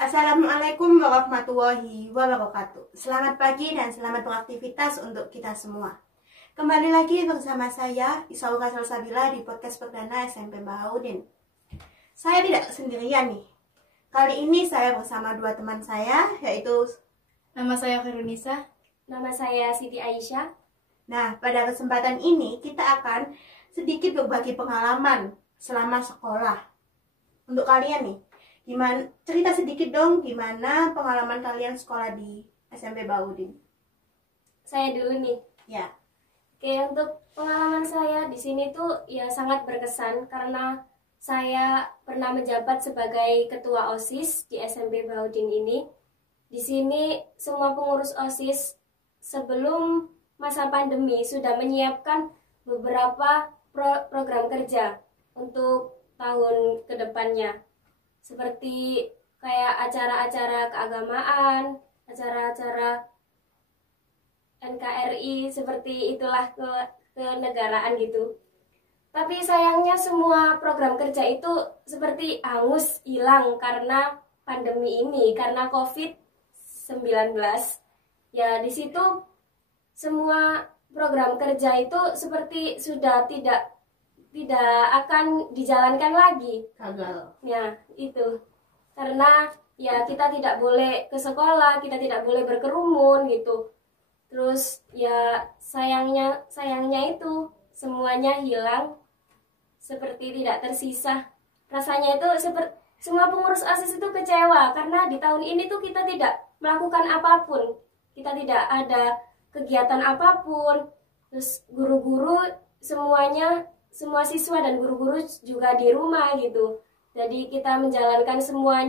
Assalamualaikum warahmatullahi wabarakatuh. Selamat pagi dan selamat beraktivitas untuk kita semua. Kembali lagi bersama saya, Isaura Salsabila di podcast perdana SMP Bahaudin. Saya tidak sendirian nih. Kali ini saya bersama dua teman saya, yaitu Nama saya Khairunisa. Nama saya Siti Aisyah. Nah, pada kesempatan ini kita akan sedikit berbagi pengalaman selama sekolah. Untuk kalian nih, gimana, cerita sedikit dong gimana pengalaman kalian sekolah di SMP Bahaudin. Saya dulu nih. Ya. Oke, untuk pengalaman saya di sini tuh ya sangat berkesan karena saya pernah menjabat sebagai ketua OSIS di SMP Bahaudin ini. Di sini semua pengurus OSIS sebelum masa pandemi sudah menyiapkan beberapa program kerja untuk tahun kedepannya. Seperti kayak acara-acara keagamaan, acara-acara NKRI, seperti itulah kenegaraan gitu. Tapi sayangnya semua program kerja itu seperti hangus, hilang karena pandemi ini, karena COVID-19. Ya di situ semua program kerja itu seperti sudah tidak akan dijalankan lagi. Gagal. Ya, itu. Karena ya kita tidak boleh ke sekolah, kita tidak boleh berkerumun gitu. Terus ya sayangnya itu semuanya hilang seperti tidak tersisa. Rasanya itu seperti semua pengurus OSIS itu kecewa karena di tahun ini tuh kita tidak melakukan apapun. Kita tidak ada kegiatan apapun. Terus guru-guru semua siswa dan guru-guru juga di rumah gitu. Jadi kita menjalankan semua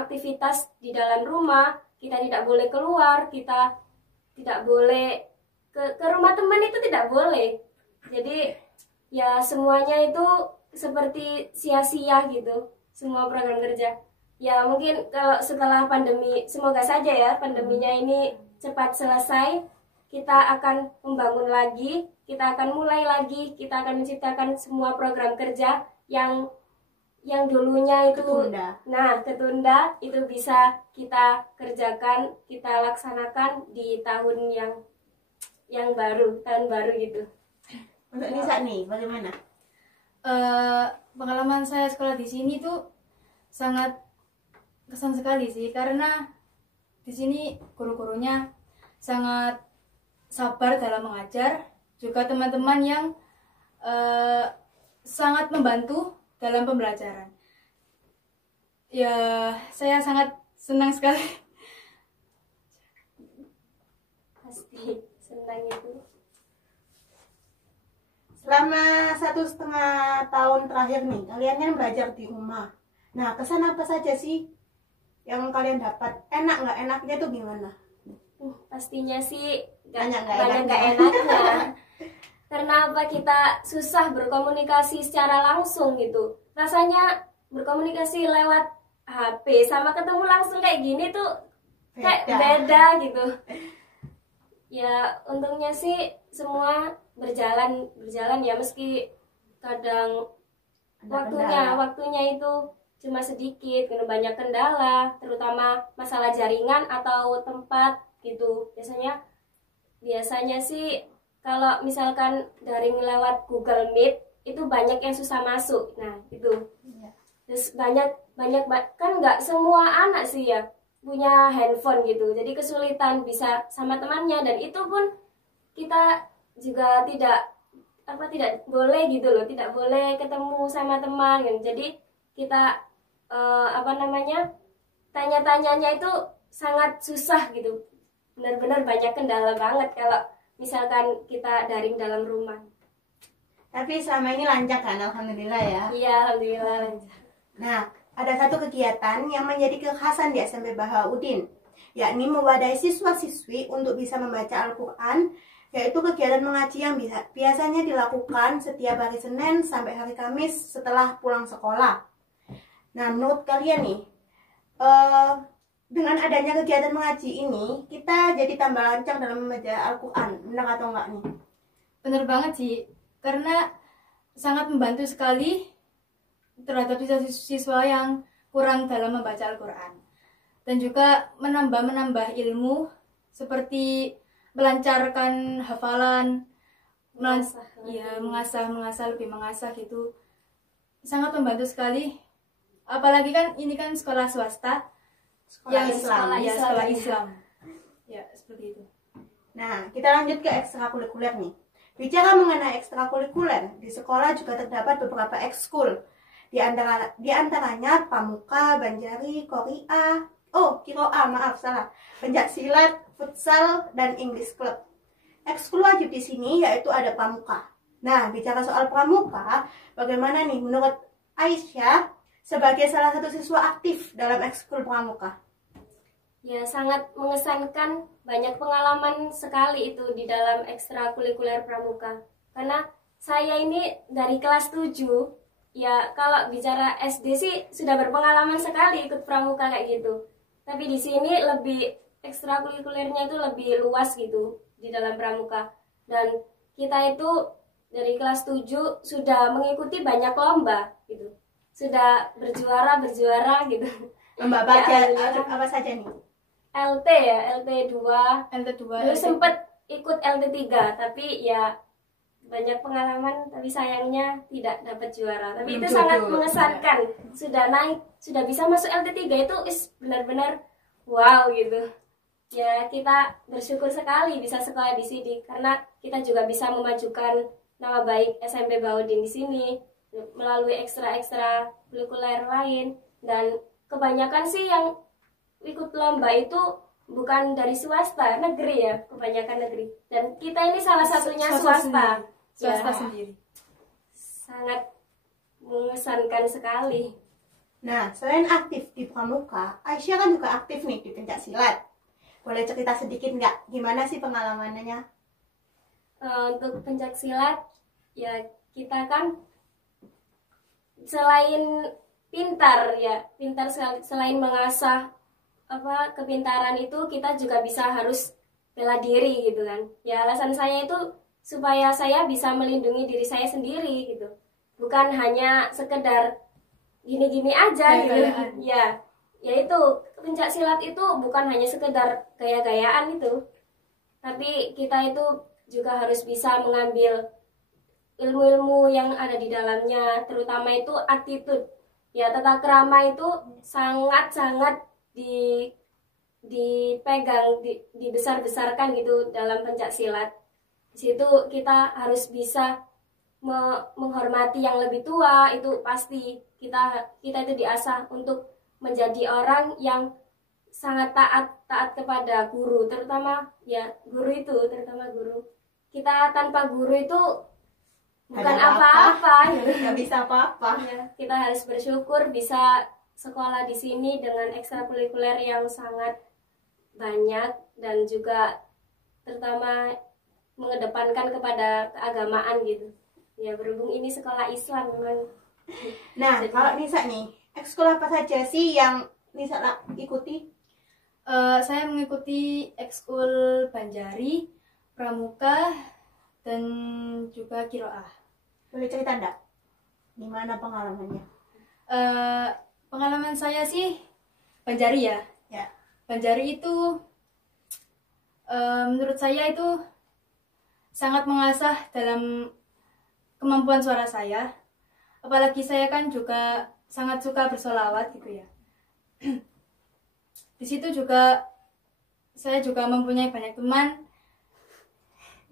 aktivitas di dalam rumah. Kita tidak boleh keluar, kita tidak boleh ke rumah teman, itu tidak boleh. Jadi ya semuanya itu seperti sia-sia gitu, semua program kerja. Ya mungkin kalau setelah pandemi, semoga saja ya pandeminya ini cepat selesai, kita akan membangun lagi, kita akan mulai lagi, kita akan menciptakan semua program kerja yang dulunya itu ketunda itu bisa kita kerjakan, kita laksanakan di tahun yang baru, tahun baru gitu. Untuk Nisa nih, bagaimana? Pengalaman saya sekolah di sini tuh sangat kesan sekali sih, karena di sini guru-gurunya sangat sabar dalam mengajar, juga teman-teman yang sangat membantu dalam pembelajaran. Ya, saya sangat senang sekali. Pasti senang itu. Selama 1,5 tahun terakhir nih, kalian kan belajar di rumah. Nah, kesan apa saja sih yang kalian dapat? Enak nggak? Enaknya tuh gimana? Pastinya sih Banyak nggak enaknya. Karena apa, kita susah berkomunikasi secara langsung gitu. Rasanya berkomunikasi lewat HP sama ketemu langsung kayak gini tuh kayak beda gitu. Ya untungnya sih semua berjalan ya, meski kadang waktunya itu cuma sedikit, karena banyak kendala, terutama masalah jaringan atau tempat gitu. Biasanya sih kalau misalkan daring lewat Google Meet itu banyak yang susah masuk. Nah itu terus banyak kan nggak semua anak sih ya punya handphone gitu, jadi kesulitan bisa sama temannya, dan itu pun kita juga tidak boleh gitu loh, tidak boleh ketemu sama teman kan. Jadi kita tanya-tanyanya itu sangat susah gitu, benar-benar banyak kendala banget kalau misalkan kita daring dalam rumah. Tapi selama ini lancar kan, alhamdulillah ya. Iya, alhamdulillah lancar. Nah, ada satu kegiatan yang menjadi kekhasan di SMP Bahaudin, yakni mewadahi siswa-siswi untuk bisa membaca Al-Quran, yaitu kegiatan mengaji yang biasanya dilakukan setiap hari Senin sampai hari Kamis setelah pulang sekolah. Nah, menurut kalian nih, dengan adanya kegiatan mengaji ini, kita jadi tambah lancar dalam membaca Al-Quran. Benar atau enggak nih? Benar banget sih, karena sangat membantu sekali terhadap siswa-siswa yang kurang dalam membaca Al-Quran. dan juga menambah ilmu seperti melancarkan hafalan, mengasah lebih mengasah gitu. Sangat membantu sekali. Apalagi kan ini kan sekolah swasta, sekolah Islam. Ya, seperti itu. Nah, kita lanjut ke ekstrakurikuler nih. Bicara mengenai ekstrakurikuler, di sekolah juga terdapat beberapa ekskul. Di antaranya Pramuka, Banjari, Pencaksilat, futsal, dan English Club. Ekskul wajib di sini yaitu ada Pramuka. Nah, bicara soal Pramuka, bagaimana nih menurut Aisyah sebagai salah satu siswa aktif dalam ekskul Pramuka? Ya, sangat mengesankan, banyak pengalaman sekali itu di dalam ekstrakurikuler Pramuka. Karena saya ini dari kelas 7, ya kalau bicara SD sih sudah berpengalaman sekali ikut Pramuka kayak gitu. Tapi di sini lebih ekstrakurikulernya itu lebih luas gitu di dalam Pramuka. Dan kita itu dari kelas 7 sudah mengikuti banyak lomba gitu. Sudah berjuara gitu. Lomba apa saja nih? LT ya, LT2. Dulu sempet ikut LT3, tapi ya banyak pengalaman, tapi sayangnya tidak dapat juara. Tapi itu sangat mengesankan. Sudah bisa masuk LT3 itu benar-benar wow gitu. Ya, kita bersyukur sekali bisa sekolah di sini karena kita juga bisa memajukan nama baik SMP Bahaudin di sini melalui ekstra kurikuler lain. Dan kebanyakan sih yang ikut lomba itu bukan dari swasta, negeri ya, kebanyakan negeri. Dan kita ini salah satunya swasta sendiri. Sangat mengesankan sekali. Nah, selain aktif di Pramuka, Aisyah kan juga aktif nih di pencaksilat. Boleh cerita sedikit nggak gimana sih pengalamannya? Untuk pencaksilat, ya kita kan selain pintar selain mengasah kepintaran itu, kita juga bisa harus bela diri gitu kan. Ya, alasan saya itu supaya saya bisa melindungi diri saya sendiri gitu. Bukan hanya sekedar gini-gini aja gitu. Ya itu pencaksilat itu bukan hanya sekedar gaya-gayaan itu. Tapi kita itu juga harus bisa mengambil ilmu-ilmu yang ada di dalamnya, terutama itu attitude. Ya, tata krama itu sangat-sangat dipegang, dibesar-besarkan gitu dalam pencaksilat. Di situ kita harus bisa menghormati yang lebih tua, itu pasti kita itu diasah untuk menjadi orang yang sangat taat kepada guru, terutama guru. Kita tanpa guru itu bukan apa-apa, nggak bisa apa-apa. Ya, kita harus bersyukur bisa sekolah di sini dengan ekstrakurikuler yang sangat banyak dan juga terutama mengedepankan kepada keagamaan gitu. Ya, berhubung ini sekolah Islam memang. Nah, kalau Nisa nih, ekskul apa saja sih yang Nisa ikuti? Saya mengikuti ekskul Banjari, Pramuka, dan juga Kiroah. Boleh cerita enggak? Gimana pengalamannya? Pengalaman saya sih Banjari ya. Banjari itu menurut saya itu sangat mengasah dalam kemampuan suara saya. Apalagi saya kan juga sangat suka bersolawat gitu ya. Di situ juga saya juga mempunyai banyak teman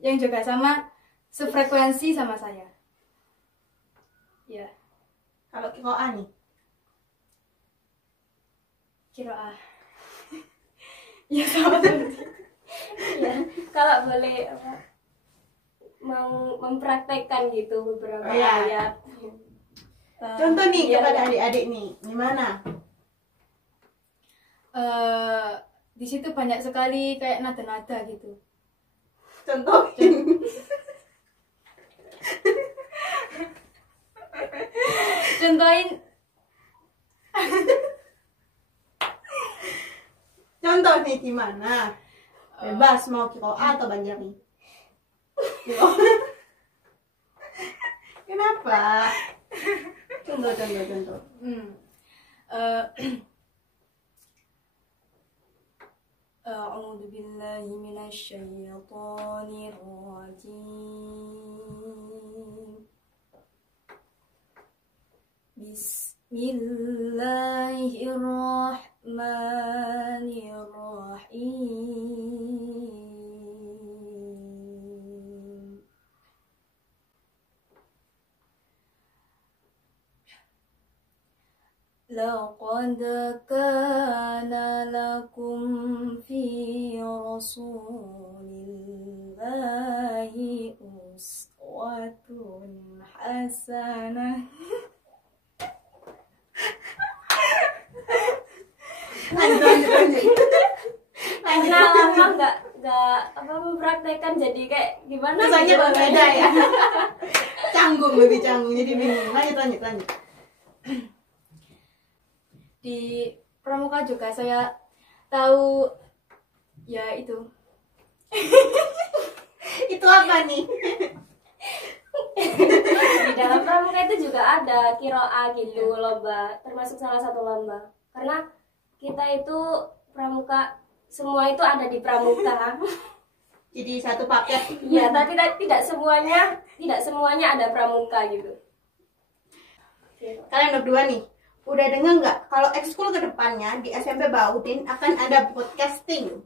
yang juga sama sefrekuensi sama saya. Ya. Kalau Kiroah nih? Kiroah. Ya sama seperti. Ya, kalau boleh mempraktekkan gitu beberapa ayat. Contoh nih kepada adik-adik nih, gimana? Di situ banyak sekali kayak nada-nada gitu. Contohin. Contohin. Contoh nih gimana? Bebas mau Kiroah atau Banjari? Kenapa? Contoh. أعوذ بالله من الشيطان الرجيم. بسم الله الرحمن الرحيم. لقد كان لكم في رسول الله أسوة حسنة. Karena lama nggak mempraktekkan, jadi kayak gimana? Kesannya gitu. berbeda ya. Lebih canggung, jadi bingung. Lanjut. Di pramuka juga saya tahu ya itu. Itu apa nih? Di dalam pramuka itu juga ada kiroa gitu, lomba, termasuk salah satu lomba. Karena kita itu pramuka, semua itu ada di pramuka. Jadi satu paket. Iya, tapi tidak semuanya ada pramuka gitu. Kalian berdua nih, udah dengar nggak kalau ekskul kedepannya di SMP Baudin akan ada podcasting?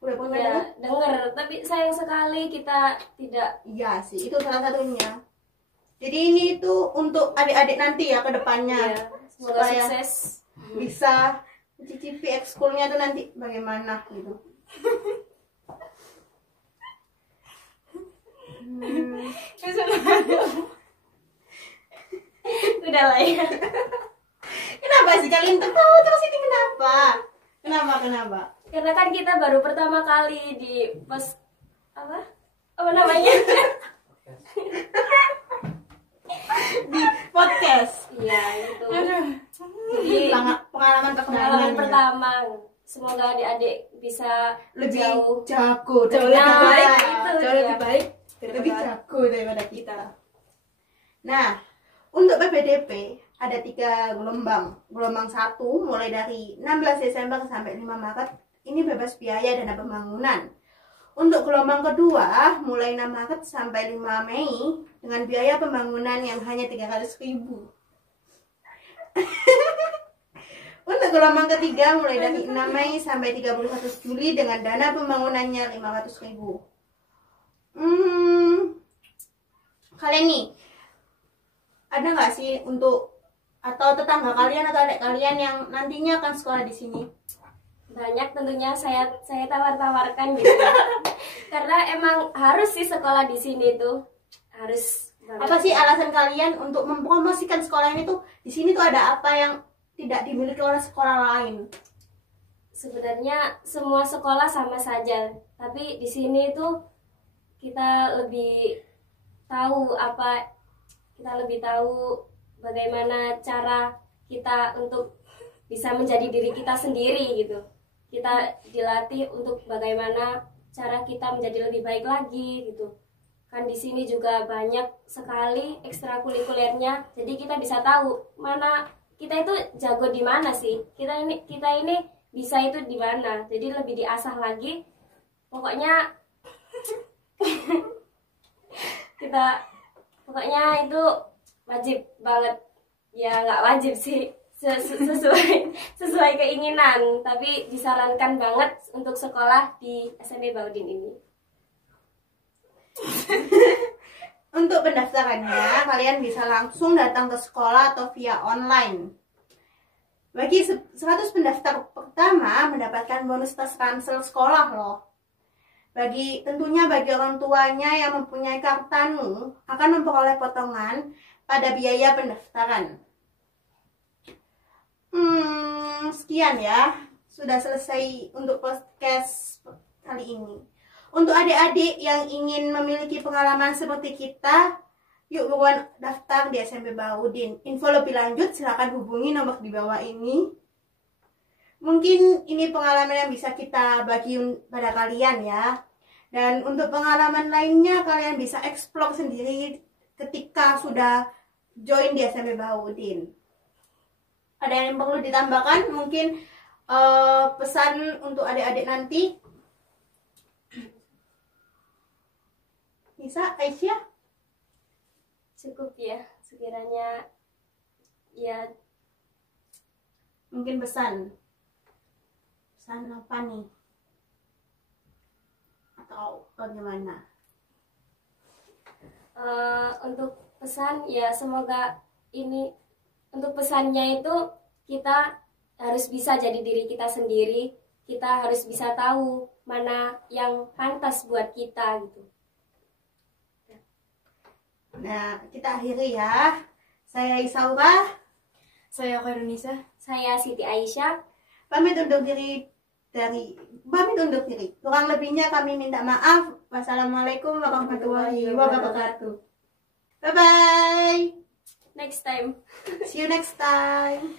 Udah pernah Ya, dengar? denger, tapi sayang sekali kita tidak. Iya sih, itu salah satunya. Jadi ini tuh untuk adik-adik nanti ya kedepannya, Ya, semoga supaya sukses. bisa mencicipi ekskulnya tuh nanti bagaimana gitu. Udah lah ya. Kenapa sih kalian tertawa terus ini kenapa? Kenapa? Karena kan kita baru pertama kali di apa namanya? Di podcast. Iya, itu. Jadi Pengalaman pengalaman ya. pertama. Semoga adik-adik bisa Lebih jauh. jago Jauh daripada lebih baik, kita. jauh lebih baik Lebih daripada jago daripada kita. Nah, untuk PPDP ada 3 gelombang. Gelombang 1 mulai dari 16 Desember sampai 5 Maret. Ini bebas biaya dana pembangunan. Untuk gelombang kedua mulai 6 Maret sampai 5 Mei dengan biaya pembangunan yang hanya 300.000. Untuk gelombang ketiga mulai dari 6 Mei sampai 31 Juli dengan dana pembangunannya 500.000. Kalian nih ada nggak sih untuk atau tetangga kalian atau adik kalian yang nantinya akan sekolah di sini? Banyak tentunya, saya tawar-tawarkan gitu. Karena emang harus sih sekolah di sini tuh. Harus banget. Apa sih alasan kalian untuk mempromosikan sekolah ini tuh? Di sini tuh ada apa yang tidak dimiliki oleh sekolah lain? Sebenarnya semua sekolah sama saja, tapi di sini tuh kita lebih tahu bagaimana cara kita untuk bisa menjadi diri kita sendiri gitu. Kita dilatih untuk bagaimana cara kita menjadi lebih baik lagi gitu. Kan di sini juga banyak sekali ekstrakurikulernya, jadi kita bisa tahu mana kita itu jago di mana sih. Kita ini bisa itu di mana. Jadi lebih diasah lagi. Pokoknya pokoknya itu wajib banget. Ya nggak wajib sih, sesuai keinginan, tapi disarankan banget untuk sekolah di SMP Baudin ini. Untuk pendaftarannya kalian bisa langsung datang ke sekolah atau via online. Bagi 100 pendaftar pertama mendapatkan bonus tas ransel sekolah loh. Tentunya bagi orang tuanya yang mempunyai kartanu akan memperoleh potongan pada biaya pendaftaran. Sekian ya, sudah selesai untuk podcast kali ini. Untuk adik-adik yang ingin memiliki pengalaman seperti kita, yuk buruan daftar di SMP Baudin. Info lebih lanjut silakan hubungi nomor di bawah ini. Mungkin ini pengalaman yang bisa kita bagi pada kalian ya. Dan untuk pengalaman lainnya kalian bisa explore sendiri ketika sudah join di SMP Baudin. Ada yang perlu ditambahkan? Mungkin pesan untuk adik-adik nanti. Nisa, Aisyah? Cukup ya, sekiranya ya Mungkin pesan apa nih? Atau bagaimana? untuk pesan ya semoga ini untuk pesannya itu kita harus bisa jadi diri kita sendiri, kita harus bisa tahu mana yang pantas buat kita gitu. Nah, kita akhiri ya. Saya Isaura, Saya Khairunisa. Saya Siti Aisyah. pamit undur diri. Kurang lebihnya kami minta maaf. Wassalamualaikum warahmatullahi wabarakatuh. Bye bye. Next time. See you next time.